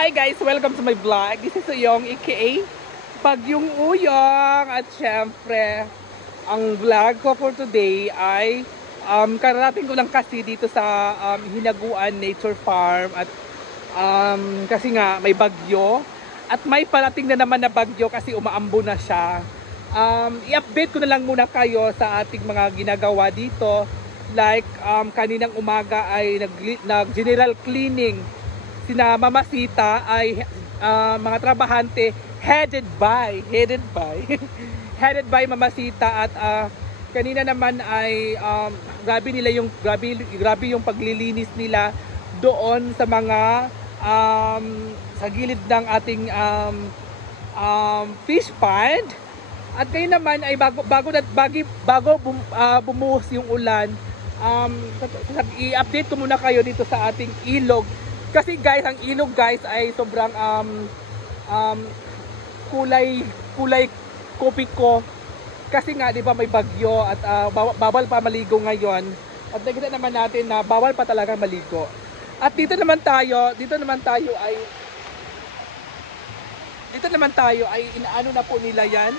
Hi guys! Welcome to my vlog. This is Uyong aka Bagyong Uyong. At syempre, ang vlog ko for today ay kararating ko lang kasi dito sa Hinaguan Nature Farm. At kasi nga may bagyo. At may parating na naman na bagyo kasi umaambo na siya. I-update ko na lang muna kayo sa ating mga ginagawa dito. Like kaninang umaga ay nag-general cleaning sina Mama Sita ay mga trabahante headed by Mama Sita. At kanina naman ay grabe yung paglilinis nila doon sa mga sa gilid ng ating fish pond. At ngayon naman ay bago bumuhos yung ulan, i-update ko muna kayo dito sa ating ilog. Kasi guys, ang ilog guys ay sobrang kulay kopi ko. Kasi nga 'di ba may bagyo at bawal pa maligo ngayon. At nakita naman natin na bawal pa talaga maligo. At dito naman tayo ay inaano na po nila 'yan.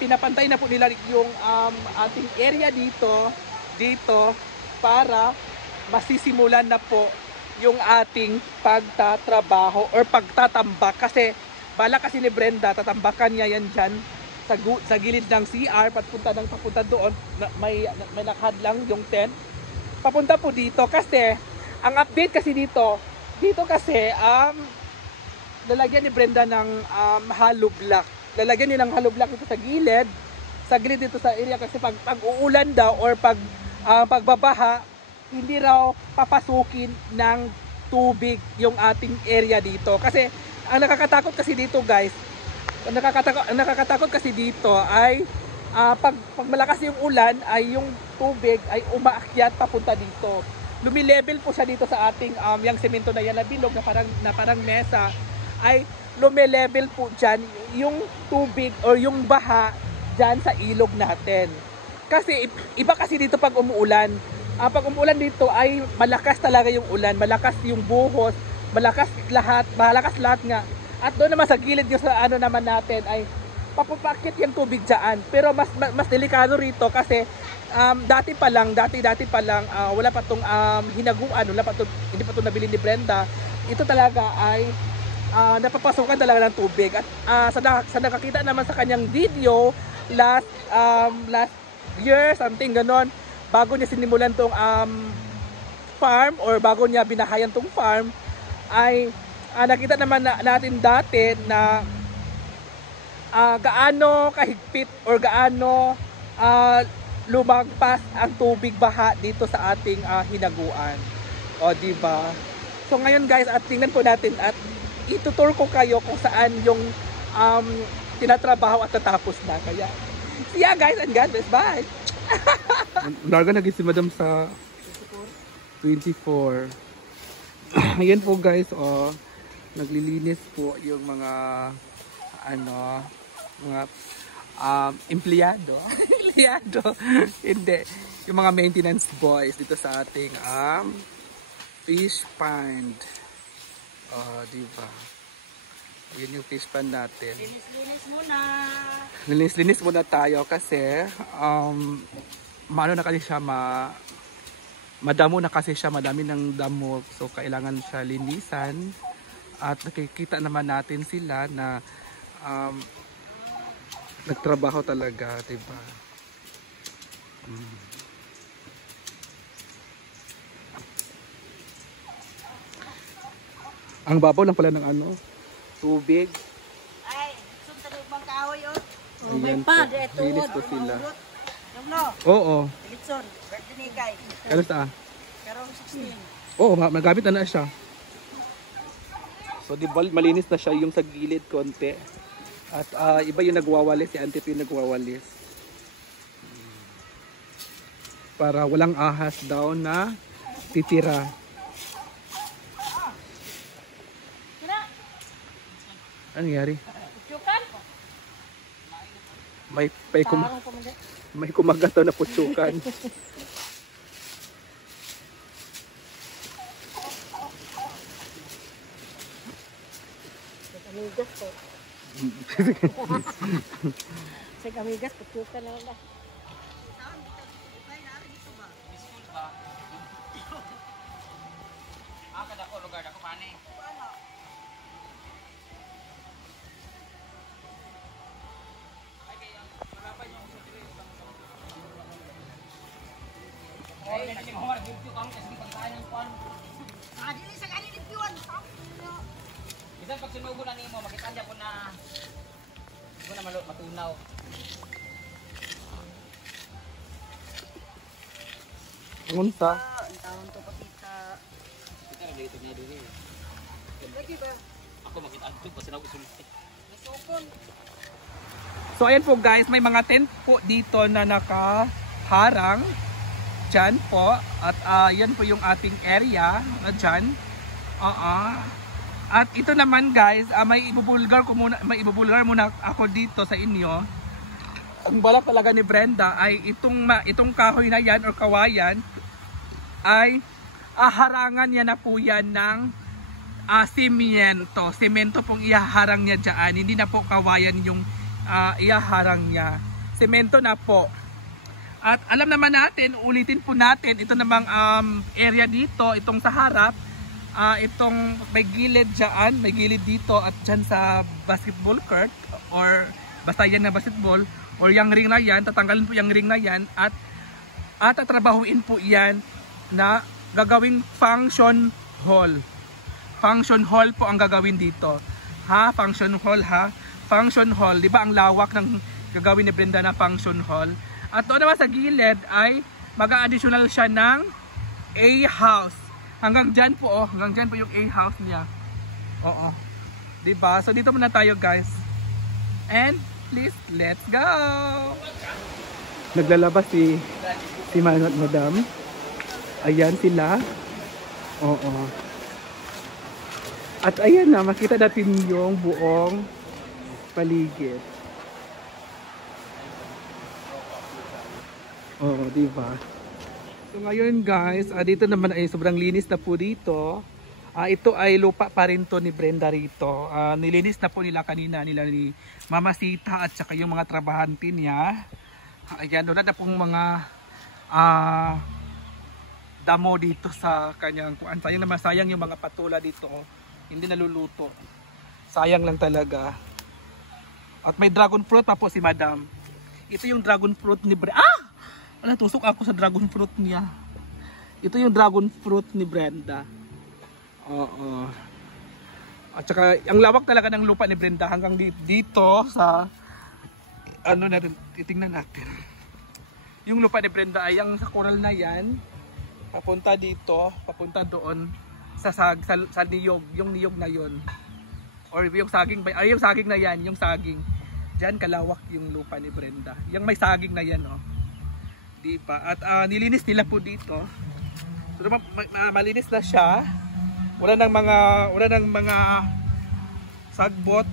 Pinapantay na po nila yung ating area dito para masisimulan na po yung ating pagtatrabaho or pagtatambak. Kasi bala kasi ni Brenda, tatambakan niya yan dyan sa gilid ng CR papunta doon. May nakahadlang yung tent papunta po dito. Kasi ang update kasi dito kasi lalagyan ni Brenda ng hollow block. Lalagyan niya ng hollow block dito sa gilid dito sa area. Kasi pag uulan daw or pagbabaha, hindi raw papasukin ng tubig yung ating area dito. Kasi ang nakakatakot kasi dito guys, ay pag malakas yung ulan ay yung tubig ay umaakyat papunta dito. Lumilevel po siya dito sa ating yung semento na yan na bilog na parang mesa, ay lumilevel po dyan yung tubig or yung baha dyan sa ilog natin. Kasi iba kasi dito pag umuulan. Pag umuulan dito ay malakas talaga yung ulan, malakas yung buhos, malakas lahat nga. At doon naman sa gilid yung sa ano naman natin ay papapakit yung tubig dyan. Pero mas delikado rito kasi dati pa lang wala pa tong hinaguan, hindi pa to nabili ni Brenda. Ito talaga ay napapasukan talaga ng tubig. At sa nakakita naman sa kanyang video last year, something ganon, bago niya sinimulan tong farm or bago niya binahayan tong farm, ay nakita naman natin dati na gaano kahigpit or gaano lumagpas ang tubig baha dito sa ating hinaguan. O diba? So ngayon guys, at tingnan po natin at itutur ko kayo kung saan yung tinatrabaho at natapos na. Kaya see ya guys, and God bless. Bye! Narga naging si Madam sa 24. Ayan po guys, naglilinis po yung mga mga empleyado hindi, yung mga maintenance boys dito sa ating fish pond. Diba? Yun yung fish pond natin. Linis muna tayo kasi madamo na kasi siya, madami ng damo, so kailangan siya linisan. At nakikita naman natin sila na nagtrabaho talaga, diba? Ang babaw lang pala ng tubig. Ay, sunta ng ibang kahoy yun. Ayan po, linis po sila. Yung no? Oo. Pilitson, birthday kay. Kano sa? Karong 16. Oo, magamit na siya. So di ba malinis na siya yung sa gilid konti. At iba yung nagwawalis, si Auntie P yung nagwawalis. Para walang ahas daw na titira. Ano nangyari? May kumagato na putsukan. Amigas ko. Sa amigas, putukan na lang. Kada ko lugar ako pani. Bisan pag sinubo na nimo makita niya ko na matunaw. Unsa? Ang taon to pakita. Kita na dito niya diri. Lagi ba? Ako makita adto pa sinaw isulti. Nasukon. So ayan po guys, may mga tent po dito na nakaharang. Dyan po. At yan po yung ating area. Dyan. At ito naman guys, may ibubulgar muna ako dito sa inyo. Ang balak talaga ni Brenda ay itong kahoy na yan or kawayan ay harangan niya na po yan ng semento. Semento pong ihaharang niya dyan. Hindi na po kawayan yung ihaharang niya. Semento na po. At alam naman natin, ulitin po natin, ito namang area dito, itong sa harap, itong may gilid dyan, may gilid dito at dyan sa basketball court or basta yan na basketball or yung ring na yan, tatanggalin po yung ring na yan at tatrabahuin po yan na gagawing function hall. Function hall po ang gagawin dito. Ha? Function hall ha? Function hall. Di ba ang lawak ng gagawin ni Brenda na function hall? At doon naman sa gilid ay mag-additional siya ng A house. Hanggang dyan po oh, hanggang dyan po yung A house niya. Oo. Diba? So dito muna tayo guys. And please, let's go! Naglalabas si Manot Madam. Ayan sila. Oo. At ayan na, makita natin yung buong paligid. Oo, diba? So ngayon guys, dito naman ay sobrang linis na po dito. Ito ay lupa pa rin to ni Brenda rito. Nilinis na po nila kanina nila ni Mama Sita at saka yung mga trabahante niya. Ayan, doon na pong mga damo dito sa kanyang kuan. Sayang naman, sayang yung mga patula dito. Hindi naluluto. Sayang lang talaga. At may dragon fruit pa po si Madam. Ito yung dragon fruit ni Brenda. Tusok ako sa dragon fruit niya. Ito yung dragon fruit ni Brenda. Oo. At saka ang lawak talaga ng lupa ni Brenda hanggang dito sa ano natin, titingnan natin. Yung lupa ni Brenda ay yung sa coral na yan, papunta dito, papunta doon sa niyog, yung niyog na yon. Or yung saging, ay yung saging na yan, yung saging. Diyan kalawak yung lupa ni Brenda. Yung may saging na yan, oh. Diba? At nilinis nila po dito. So malinis na siya. Wala nang mga sagbot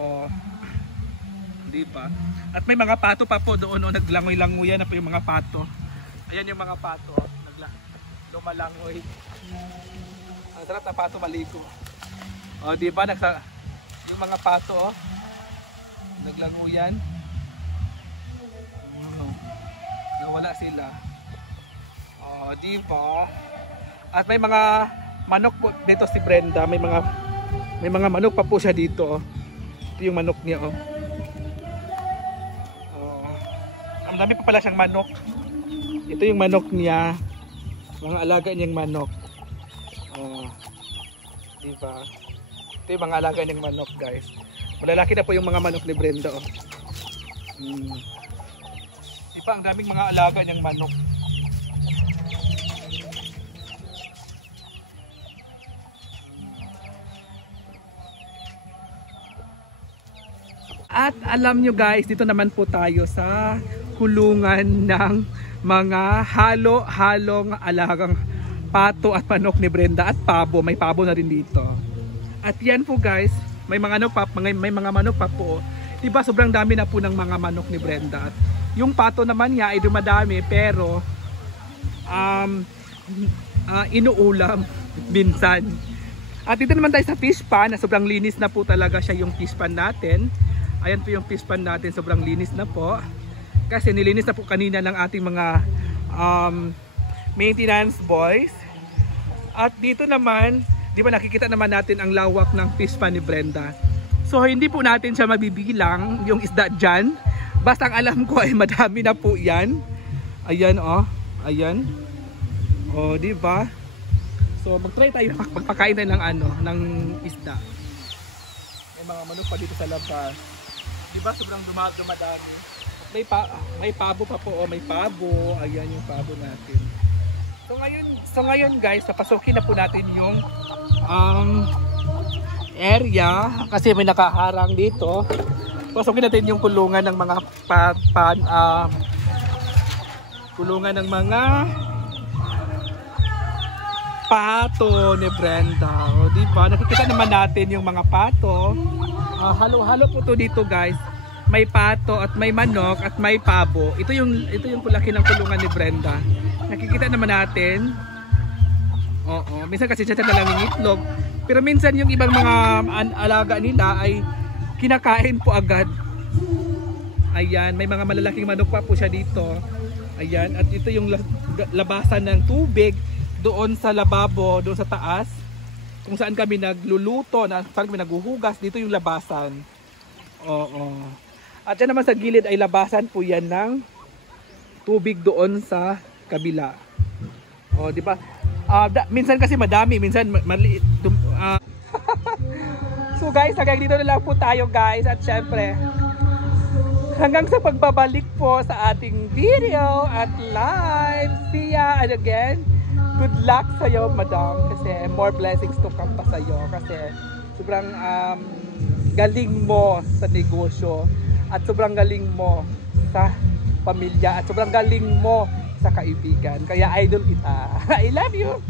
o diba? At may mga pato pa po doon, naglangoy-langoyan na po yung mga pato. Ayan yung mga pato, lumalangoy. Ang sarap na pato maligo. O diba, yung mga pato naglangoyan. Nawala sila. Diba? At may mga manok po dito si Brenda. May mga manok pa po siya dito. Ito yung manok niya. Ang dami pa pala siyang manok. Ito yung manok niya. Mga alaga niyang manok. Diba? Ito yung mga alaga niyang manok guys. Malalaki na po yung mga manok ni Brenda. Ang daming mga alaga niyang manok. At alam nyo guys, dito naman po tayo sa kulungan ng mga halo-halong alagang pato at manok ni Brenda at pabo. May pabo na rin dito. At yan po guys, may mga manok pa po. Diba sobrang dami na po ng mga manok ni Brenda. At yung pato naman niya ay dumadami pero inuulam minsan. At dito naman tayo sa fish pan, na sobrang linis na po talaga siya yung fish pan natin. Ayan po yung fish pan natin, sobrang linis na po. Kasi nilinis na po kanina ng ating mga maintenance boys. At dito naman, di ba nakikita naman natin ang lawak ng fish pan ni Brenda. So hindi po natin siya mabibilang yung isda dyan. Basta ang alam ko ay madami na po yan. Ayan oh, ayan. Oh, di ba? So mag-try tayo magpakain tayo ng ng isda. May mga manok pa dito sa labas. Di ba sobrang dumadami. May pabo pa po, oh, may pabo. Ayan yung pabo natin. So ngayon guys, papasukin na po natin yung area kasi may nakaharang dito. Pasukin natin yung kulungan ng mga kulungan ng mga pato ni Brenda. O, diba? Nakikita naman natin yung mga pato. Halo-halo po to dito guys. May pato at may manok at may pabo. Ito yung kulaki ng kulungan ni Brenda. Nakikita naman natin. Oo, minsan kasi siya na lang yung itlog. Pero minsan yung ibang mga alaga nila ay kinakain po agad. Ayan, may mga malalaking manok pa po siya dito. Ayan, at ito yung labasan ng tubig doon sa lababo, doon sa taas. Kung saan kami nagluluto, saan kami naghuhugas, dito yung labasan. Oo. At yan naman sa gilid ay labasan po yan ng tubig doon sa kabila. O, di ba? Minsan kasi madami, minsan maliit. So guys, hanggang dito na lang po tayo guys. At syempre, hanggang sa pagbabalik po sa ating video at live. See ya! And again, good luck sa'yo, madam. Kasi more blessings to come pa sa'yo. Kasi sobrang galing mo sa negosyo. At sobrang galing mo sa pamilya. At sobrang galing mo sa kaibigan. Kaya idol kita. I love you!